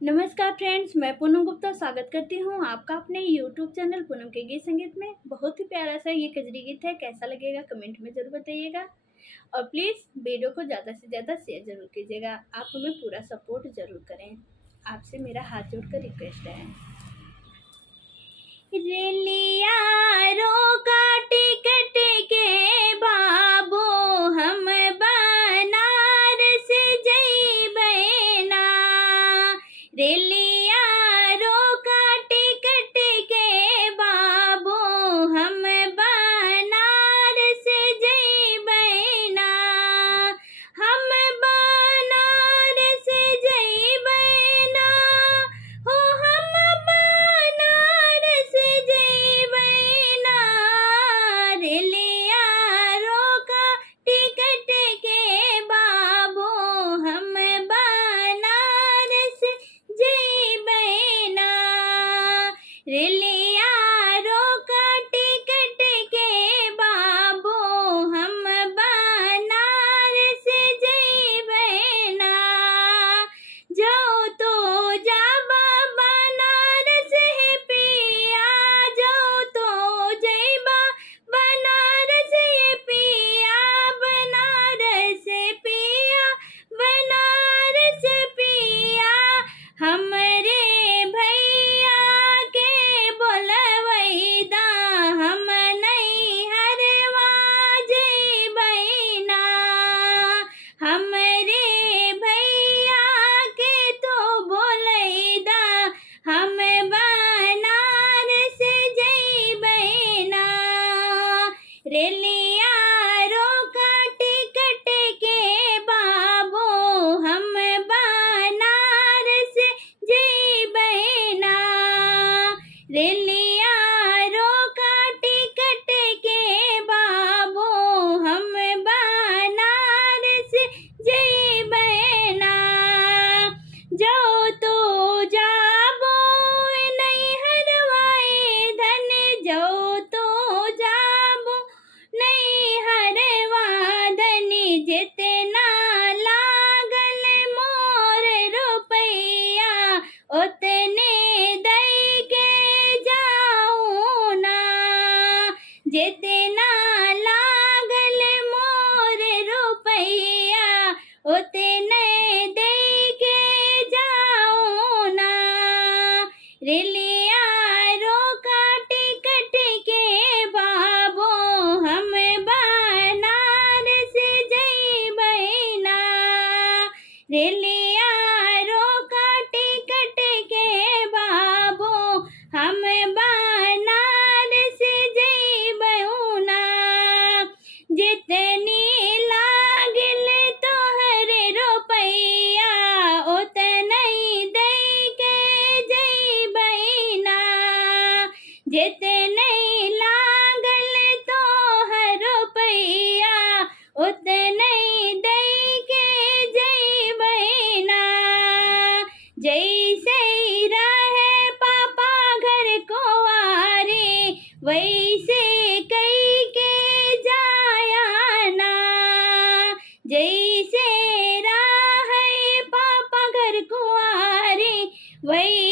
नमस्कार फ्रेंड्स, मैं पूनम गुप्ता स्वागत करती हूँ आपका अपने यूट्यूब चैनल पूनम के गीत संगीत में। बहुत ही प्यारा सा ये कजरी गीत है, कैसा लगेगा कमेंट में ज़रूर बताइएगा। और प्लीज़ वीडियो को ज़्यादा से ज़्यादा शेयर ज़रूर कीजिएगा। आप हमें पूरा सपोर्ट ज़रूर करें, आपसे मेरा हाथ जोड़कर रिक्वेस्ट है। रेलिया रोका टिकट के बाबू, हम बनारस जइबै ना। रेलिया रोका टिकट के बाबू, हम बनारस जइबै ना। हम बनारस जइबै ना, हो हम बनारस जइबै ना। रेलिया रोका टिकट के बाबू, हम बनारस जइबै ना। रेलिया रोका टिकट के बाबू, हम बनारस जइबै ना। जाओ तो जाबा बनारस है पिया, जाओ तो जइबा बनारस है पिया। बनारस पिया, बनारस पिया। हमरे भैया के बोलबैदा, हम नैहरवा जइबै ना। हमरे भैया के तो बोलैदा, हम बनारस जइबै ना। रेलिया रोका टिकट के बाबू, हम बनारस जइबै ना। रेलिया रोका टिकट के बाबू, हम बनारस जइबै ना। जाओ तो जाबो नैहरवा धन, जाओ तो जाबो नैहरवा धन। जितना लागल मोर रुपैया, ओतने दई के जाऊँ ना। जितना लागल मोर रुपैया, ओतने दई के जाऊँ ना। रेलिया रोका टिकट के बाबू, हम बनारस जइबै ना। रेलिया रोका टिकट के बाबू, हम बनारस जइबै ना। जितनी लागल तोहरे रुपैया, ओतनै दई के जइबै ना। जितनै लागल तोहर रुपैया, ओतनै दई के जइबै ना। जैसे रहे पापा घर कुंवारे, वैसे कई के जाया ना। जैसे रहे पापा घर कुंवारे, वैसे